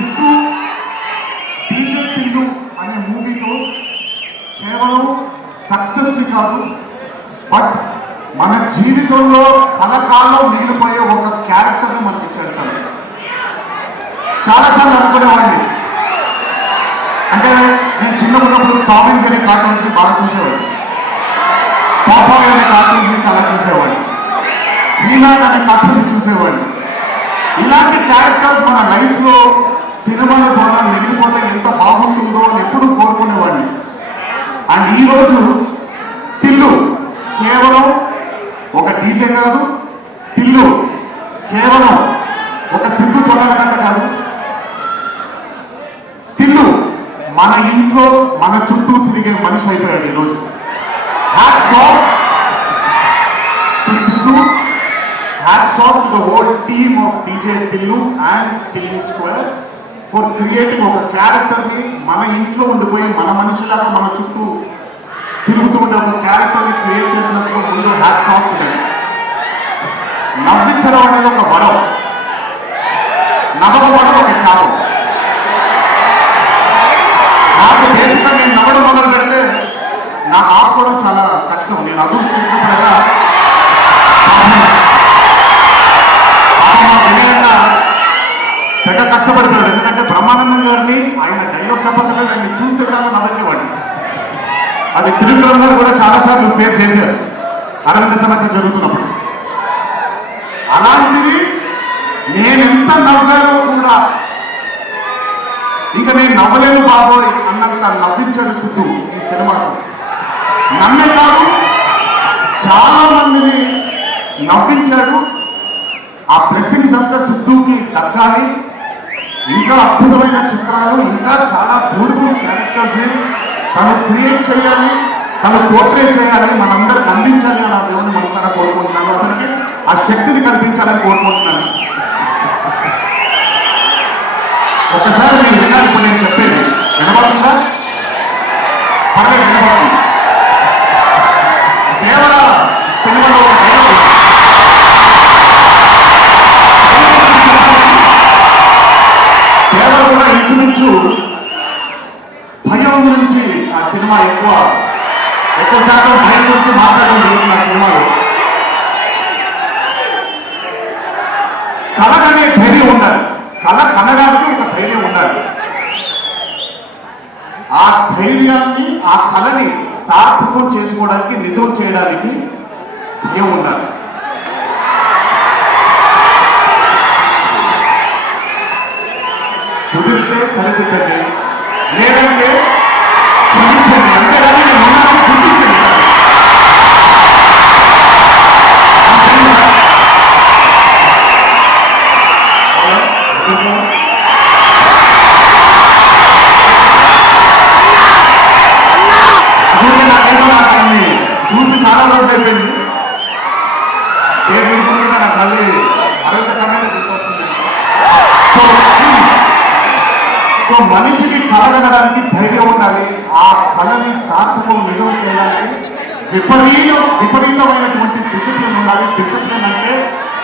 Siddhu DJ Tillu అనే మూవీతో కేవలం సక్సెస్ని కాదు, బట్ మన జీవితంలో కలకాలం మిగిలిపోయే ఒక క్యారెక్టర్ని మనకి ఇచ్చేస్తాడు. చాలాసార్లు అనుకునేవాడిని, అంటే నేను చిన్నగా ఉన్నప్పుడు టామ్ అండ్ జెర్రీ కార్టూన్స్ని బాగా చూసేవాడిని, పాపాయ్ అనే కార్టూన్స్ని చాలా చూసేవాడిని, హీనాన్ అనే కార్టూన్ని చూసేవాడిని. ఇలాంటి క్యారెక్టర్స్ మన లైఫ్లో సినిమాల ద్వారా మిగిలిపోతే ఎంత బాగుంటుందో అని ఎప్పుడూ కోరుకునేవాడిని. అండ్ ఈరోజు టిల్లు కేవలం ఒక డీజే కాదు, టిల్లు కేవలం ఒక సిద్ధు చొల్లలకంట కాదు, టిల్లు మన ఇంట్లో మన చుట్టూ తిరిగే మనిషి అయిపోయాడు ఈరోజు. Hats off to Siddhu, hats off to the whole team of DJ Tillu and Tillu square for creating ఒక క్యారెక్టర్ని మన ఇంట్లో ఉండిపోయి మన మనిషిలాగా మన చుట్టూ తిరుగుతూ ఉండే ఒక క్యారెక్టర్ని క్రియేట్ చేసినందుకు ముందు హ్యాట్స్ ఆఫ్ టు దెమ్. నవ్వించడం అనేది ఒక వరం, నవ్వకపోవడం ఒక శాపం. నాకు బేసిక్గా నేను నవ్వడం మొదలు పెడితే నాకు ఆపుకోవడం చాలా కష్టం. నేను అదుర్స్ చేసినప్పుడల్లా వినయన్న తెగ కష్టపడిపోయాడు. ఎందుకంటే బ్రహ్మానందం గారిని ఆయన డైలాగ్ చెప్పక్కర్లేదు, ఆయన్ని చూస్తే చాలా నవ్వేసేవాడిని. అది త్రివిక్రమ్ గారు కూడా చాలాసార్లు ఫేస్ చేశారు అరవింద సమేత జరుగుతున్నప్పుడు. అలాంటిది నేనెంత నవ్వానో కూడా ఇక నేను నవ్వలేను బాబోయ్ అన్నంత నవ్వించాడు సిద్ధు ఈ సినిమాకు. నన్నే కాదు చాలా మందిని నవ్వించాడు. ఆ బ్లెస్సింగ్స్ అంతా సిద్ధుకి దక్కాలి. ఇంకా అద్భుతమైన చిత్రాలు, ఇంకా చాలా బ్యూటిఫుల్ క్యారెక్టర్స్ని తను క్రియేట్ చేయాలి, తను పోర్ట్రే చేయాలి, మనందరికి అందించాలి అని ఆ దేవుడిని మనసారా కోరుకుంటున్నాను. అతనికి ఆ శక్తిని కల్పించాలని కోరుకుంటున్నాను. ఒకసారి మీరు వినాలి, ఇప్పుడు నేను చెప్పేది వినబడుతుందా? పర్లేదు, వినబడుతుంది. దేవర సినిమాలో ఒక డైలాగ్, దేవర కూడా ఇంచుమించు భయం గురించి ఆ సినిమా ఎక్కువ శాతం భయం గురించి మాట్లాడడం జరుగుతుంది ఆ సినిమాలో. కళకనే ధైర్యం ఉండాలి, కళ కనడానికి ఒక ధైర్యం ఉండాలి. ఆ ధైర్యాన్ని, ఆ కళని సార్థకం చేసుకోవడానికి, నిజం చేయడానికి భయం ఉండాలి. కుదిరితే సరిదిద్దండి, లేదంటే క్షమించండి, అంతేగాని నేను ఉన్నానని గుర్తించండి. చూసి చాలా రోజులు అయిపోయింది. స్టేజ్ మీద కూర్చుంటే నాకు మళ్ళీ అరవింద సమేత గుర్తొస్తుంది. సో మనిషికి కళ కనడానికి ధైర్యం ఉండాలి. ఆ కళని సార్థకం నిజం చేయడానికి విపరీతమైనటువంటి డిసిప్లిన్ ఉండాలి. డిసిప్లిన్ అంటే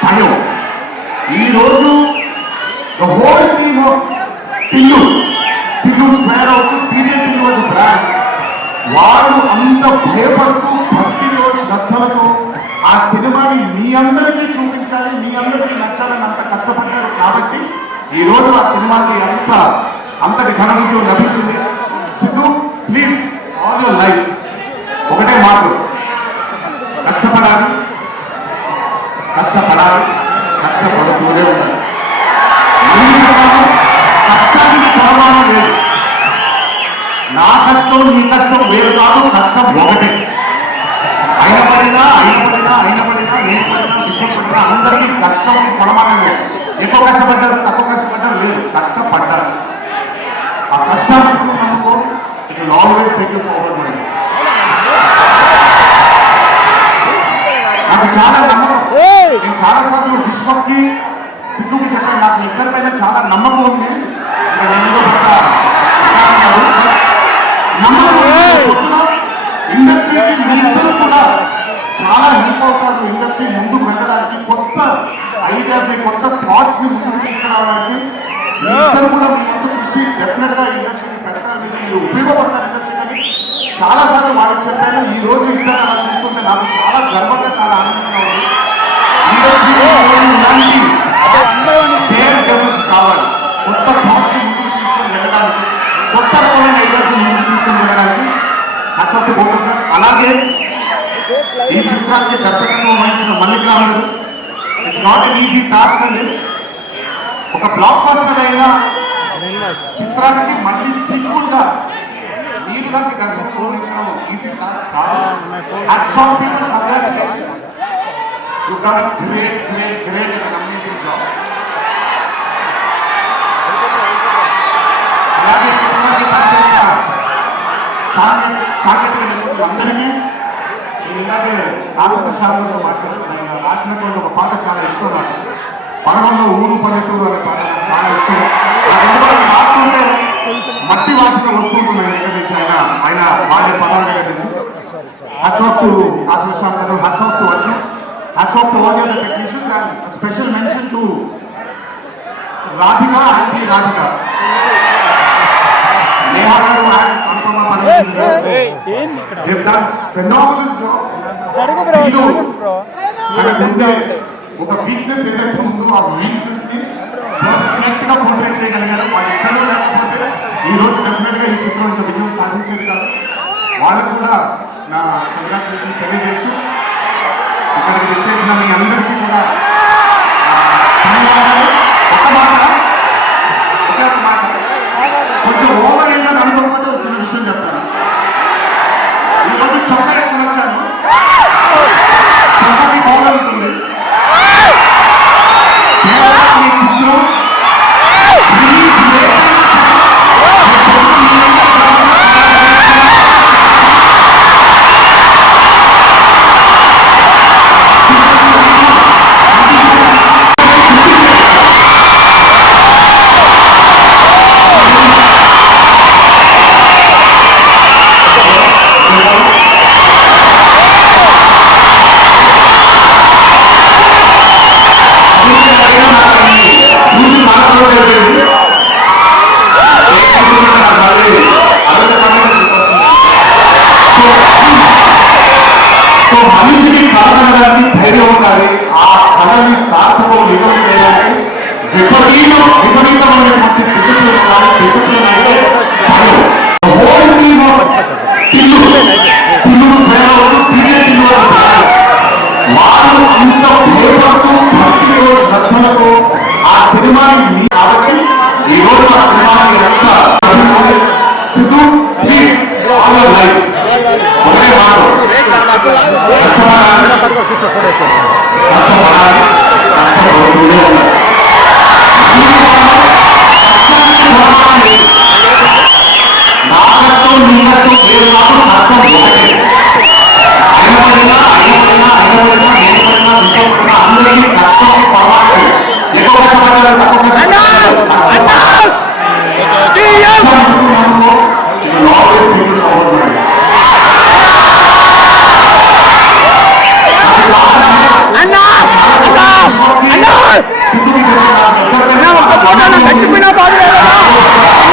భయం. ఈరోజు the whole team of Tillu square అవచ్చు, DJ Tillu was a brand. వాళ్ళు అంత భయపడుతూ భక్తితో శ్రద్ధలతో ఆ సినిమాని మీ అందరికీ చూపించాలి, మీ అందరికీ నచ్చాలని అంత కష్టపడ్డారు. కాబట్టి ఈరోజు ఆ సినిమాకి అంతటి ఘన విజయం లభించింది. Siddhu, please all your life ఒకటే మార్గం, కష్టపడాలి, కష్టపడుతూనే ఉండాలి. మళ్ళీ చెప్పాను, కష్టానికి కొలమానం లేదు. నా కష్టం నీ కష్టం వేరు కాదు, కష్టం ఒకటే. అయిన పడినా నేను పడినా విషయం పడినా అందరికీ కష్టంకి కొలమానం లేదు. ఎక్కువ కష్టపడ్డారు, తక్కువ కష్టపడ్డారు లేదు, కష్టపడ్డారు. ఆ కష్టాన్ని నమ్ముకో, it will always take you forward. మళ్ళీ నాకు చాలా నమ్మకం. నేను చాలాసార్లు విశ్వకి సిద్ధుకి చెప్పాను, నాకు మీ ఇద్దరి పైన చాలా నమ్మకం ఉంది. అంటే నేను ఏదో పెద్ద కాదు, నమ్మకం పొద్దున ఇండస్ట్రీకి మీ ఇద్దరు కూడా చాలా హెల్ప్ అవుతారు. ఇండస్ట్రీ ముందుకు వెళ్ళడానికి, కొత్త ఐడియాస్ని, కొత్త థాట్స్ని ముందుకు తీసుకురావడానికి మీ ఇద్దరు కూడా మీ వంతు కృషి డెఫినెట్ గా ఇండస్ట్రీని పెడతారు, మీరు ఉపయోగపడతారు ఇండస్ట్రీకి. చాలా సార్లు వాళ్ళకి చెప్పాను, ఈ రోజు ఇద్దరు అలా చూస్తుంటే నాకు చాలా గర్వంగా చాలా ఆనందంగా ఉంది. ఇండస్ట్రీలో ఇలాంటి డేర్ డెవల్స్ కావాలి, కొత్త థాట్స్ ని ముందుకు తీసుకుని వెళ్ళడానికి, కొత్త రకమైన ఐడియాస్ ని ముందుకు తీసుకుని వెళ్ళడానికి. Hats off to both of them. అలాగే ఈ చిత్రానికి దర్శకత్వం వహించిన మల్లిక్ రామ్ గారు, it's not an easy task అండి. ఒక బ్లాక్ బస్టర్ అయిన చిత్రానికి మళ్ళీ సీక్వెల్ గా మీరు దానికి దర్శకత్వం వహించడం ఈజీ టాస్క్ కాదు. Hats off to you, congratulations, you done a great great great and amazing job. అలాగే ఈ చిత్రానికి పనిచేసిన సాంకేతిక నిపుణులందరికీ నేను ఇందాకే కాసక శాంతితో మాట్లాడుతున్నాను. ఆయన రాసినటువంటి ఒక పాట చాలా ఇష్టం నాకు, పడవల్లో ఊరు పల్లెటూరు అనే పాట నాకు చాలా ఇష్టం. నాకు ఎందుకంటే రాస్తుంటే మట్టి వాసన వస్తుంటుంది ఆయన దగ్గర నుంచి, ఆయన వాడే పదాల దగ్గర నుంచి. హ్యాట్స్ ఆఫ్ టు కాసక శాంతి గారు, హ్యాట్స్ ఆఫ్ టు అచ్చు, hats off to all the other technicians and special mention to Radhika, aunty Radhika, Neha గారు అండ్ అనుపమ పరమేశ్వరి గారు. They've done phenomenal job. మనకుండే ఒక వీక్నెస్ ఏదైతే ఉందో ఆ వీక్నెస్ ని పర్ఫెక్ట్ గా పోర్ట్రేట్ చేయగలిగారు. వాళ్ళిద్దరూ లేకపోతే ఈ రోజు డెఫినెట్ గా ఈ చిత్రం ఇంత విజయం సాధించేది కాదు. వాళ్ళకు కూడా నా కంగ్రాచులేషన్స్ తెలియజేస్తూ, ఇక్కడికి వచ్చేసిన మీ అందరికీ కూడా ధన్యవాదాలు. ఒక మాట, ఒకే ఒక మాట, కొంచెం ఓవర్ అయిందని అనుకోకపోతే వచ్చిన విషయం చెప్తాను. ఈరోజు చొక్కా వేసుకుని వచ్చాను, చొక్కాకి పౌడర్ ఉంటుంది. మీ చిత్రం రిలీజ్ లేట్ అయినా చూసి చాలా రోజులు అయిపోయింది. సో మనిషికి కలగడానికి ధైర్యం ఉండాలి, ఆ కళని సార్థకం నిజం చేయడానికి విపరీతమైనటువంటి డిసిప్లిన్ ఉండాలి. డిసిప్లిన్ అంటే భయం. Whole team of Tillu square అవ్వచ్చు, టీజే టిల్లు వాళ్ళు అంత భయపడుతూ భక్తితో శ్రద్ధలతో ఆ సినిమాని కాబట్టి ఈ రోజు ఆ సినిమాని ఎంత లభించింది. Siddhu please all your life ఒకటే మాట, కష్టపడాలి, కష్టపడుతూనే ఉండాలి. నా కష్టం నీ కష్టం లేదు, నాకు కష్టం ఒకటే. అయినపడినా ఇష్టపడినా అందరికీ కష్టం పర్వాలేదు. ఎక్కువ కష్టపడ్డారు, తక్కువ కష్టపడ్డారు